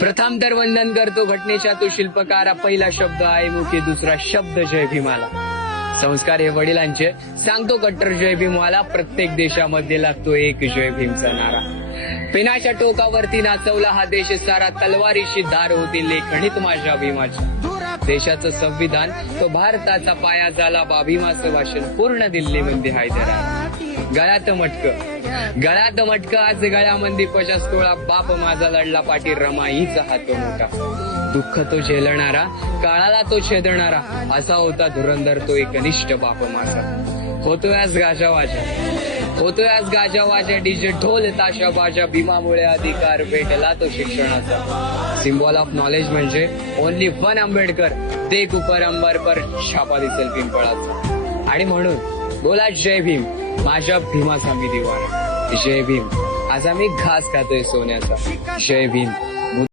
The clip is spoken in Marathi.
प्रथम तर वंदन करतो घटनेच्या तो शिल्पकारा, पहिला शब्द आहे मुखी, दुसरा शब्द जय भीमाला. संस्कार हे वडिलांचे, सांगतो कट्टर जय भीमवाला, प्रत्येक देशामध्ये लागतो एक जय भीमचा नारा. पेनाच्या टोकावरती नाचवला हा देश सारा, तलवारीची धार होती लेखणीत माझ्या भीमाच्या. देशाचं संविधान तो भारताचा पाया झाला, भीमाचं भाषण पूर्ण दिल्लीमध्ये हैदराबाद. गळ्यात मटक आज गळ्यामध्ये पचास तोळा, बाप माझा लढला पाठी रमाईचा हात मोठा. दुःख तो झेलणारा, काळाला तो छेदणारा, असा होता धुरंधर तो एकनिष्ठ बाप माझा. होतोय आज गाजावाजा, डीजे ढोल ताशा बाजा, भीमामुळे अधिकार भेटला तो शिक्षणाचा. सिम्बॉल ऑफ नॉलेज म्हणजे ओनली वन आंबेडकर, ते कुपर अंबर पर छापा दिसेल पिंपळाचा. आणि म्हणून बोला जय भीम, माझ्या भीमाचा मी दिवाना. जय भीम, आज आम्ही घास खातोय सोन्याचा. जय भीम.